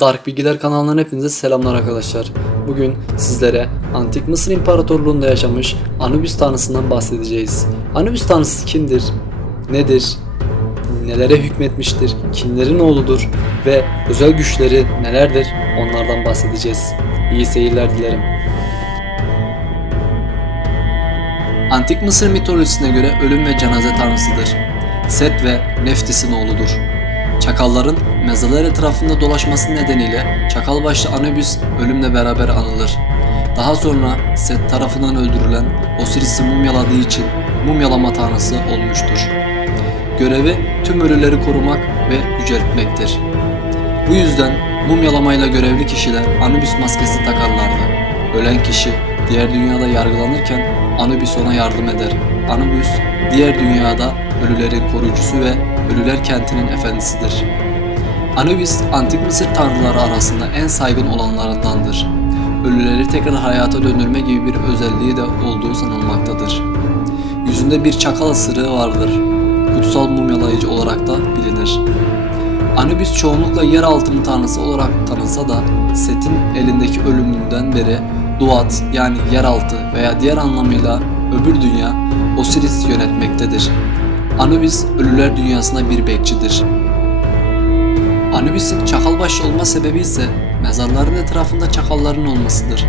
Dark Bilgiler kanalından hepinize selamlar arkadaşlar. Bugün sizlere Antik Mısır İmparatorluğu'nda yaşamış Anubis tanrısından bahsedeceğiz. Anubis tanrısı kimdir? Nedir? Nelere hükmetmiştir? Kimlerin oğludur? Ve özel güçleri nelerdir? Onlardan bahsedeceğiz. İyi seyirler dilerim. Antik Mısır mitolojisine göre ölüm ve cenaze tanrısıdır. Set ve Neftis'in oğludur. Çakalların mezarlar etrafında dolaşması nedeniyle çakal başlı Anubis ölümle beraber anılır. Daha sonra Set tarafından öldürülen Osiris'i mumyaladığı için mumyalama tanrısı olmuştur. Görevi tüm ölüleri korumak ve yüceltmektir. Bu yüzden mumyalamayla görevli kişiler Anubis maskesi takarlardı. Ölen kişi diğer dünyada yargılanırken Anubis ona yardım eder. Anubis diğer dünyada ölülerin koruyucusu ve ölüler kentinin efendisidir. Anubis antik Mısır tanrıları arasında en saygın olanlarındandır. Ölüleri tekrar hayata döndürme gibi bir özelliği de olduğu sanılmaktadır. Yüzünde bir çakal ısırığı vardır. Kutsal mumyalayıcı olarak da bilinir. Anubis çoğunlukla yer altını tanrısı olarak tanınsa da Set'in elindeki ölümünden beri Duat yani yeraltı veya diğer anlamıyla öbür dünya Osiris yönetmektedir. Anubis ölüler dünyasına bir bekçidir. Anubis'in çakal başı olma sebebi ise mezarların etrafında çakalların olmasıdır.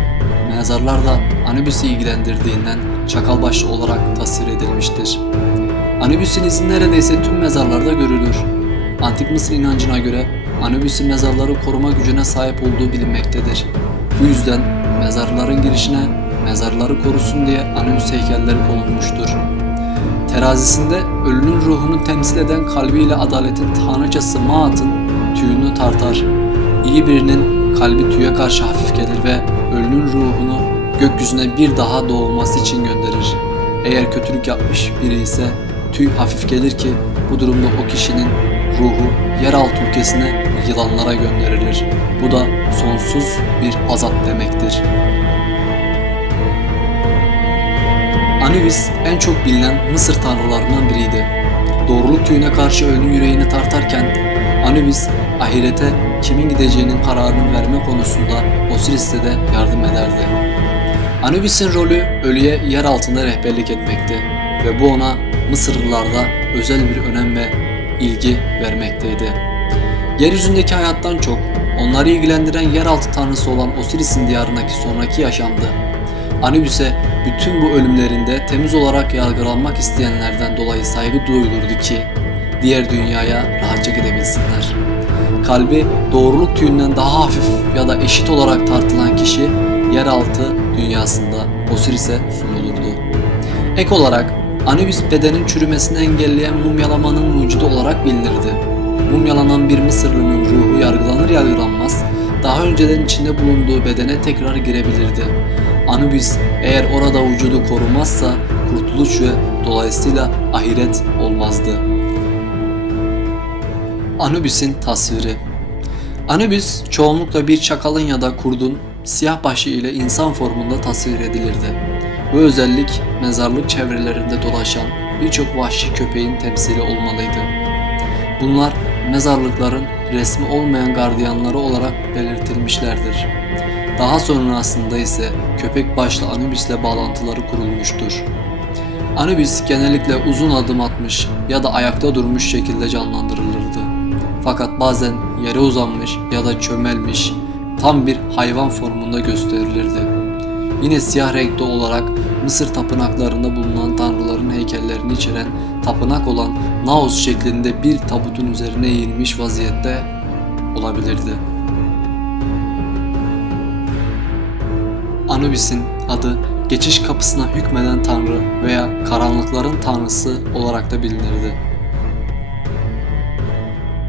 Mezarlar da Anubis'i ilgilendirdiğinden çakal başı olarak tasvir edilmiştir. Anubis'in izi neredeyse tüm mezarlarda görülür. Antik Mısır inancına göre Anubis'in mezarları koruma gücüne sahip olduğu bilinmektedir. Bu yüzden mezarların girişine mezarları korusun diye Anubis heykelleri konulmuştur. Terazisinde ölünün ruhunu temsil eden kalbiyle adaletin tanrıçası Maat'ın tüyünü tartar. İyi birinin kalbi tüye karşı hafif gelir ve ölünün ruhunu gökyüzüne bir daha doğması için gönderir. Eğer kötülük yapmış biri ise tüy hafif gelir ki bu durumda o kişinin ruhu yeraltı ülkesine yılanlara gönderilir. Bu da sonsuz bir azap demektir. Anubis en çok bilinen Mısır tanrılarından biriydi. Doğruluk tüyüne karşı ölünün yüreğini tartarken Anubis ahirete kimin gideceğinin kararını verme konusunda Osiris'e de yardım ederdi. Anubis'in rolü ölüye yer altında rehberlik etmekti ve bu ona Mısırlılarda özel bir önem ve ilgi vermekteydi. Yeryüzündeki hayattan çok onları ilgilendiren yeraltı tanrısı olan Osiris'in diyarındaki sonraki yaşamdı. Anubis'e bütün bu ölümlerinde temiz olarak yargılanmak isteyenlerden dolayı saygı duyulurdu ki diğer dünyaya rahatça gidebilsinler. Kalbi doğruluk tüyünden daha hafif ya da eşit olarak tartılan kişi yeraltı dünyasında Osiris'e sunulurdu. Ek olarak Anubis bedenin çürümesini engelleyen mumyalamanın mucidi olarak bilinirdi. Mumyalanan bir Mısırlının ruhu yargılanır yargılanmaz daha önceden içinde bulunduğu bedene tekrar girebilirdi. Anubis eğer orada vücudu korumazsa kurtuluş ve dolayısıyla ahiret olmazdı. Anubis'in tasviri Anubis çoğunlukla bir çakalın ya da kurdun siyah başı ile insan formunda tasvir edilirdi. Bu özellik mezarlık çevrelerinde dolaşan birçok vahşi köpeğin temsili olmalıydı. Bunlar mezarlıkların resmi olmayan gardiyanları olarak belirtilmişlerdir. Daha sonrasında ise köpek başlı Anubis ile bağlantıları kurulmuştur. Anubis genellikle uzun adım atmış ya da ayakta durmuş şekilde canlandırılırdı. Fakat bazen yere uzanmış ya da çömelmiş tam bir hayvan formunda gösterilirdi. Yine siyah renkte olarak Mısır tapınaklarında bulunan tanrıların heykellerini içeren tapınak olan Naos şeklinde bir tabutun üzerine eğilmiş vaziyette olabilirdi. Anubis'in adı geçiş kapısına hükmeden tanrı veya karanlıkların tanrısı olarak da bilinirdi.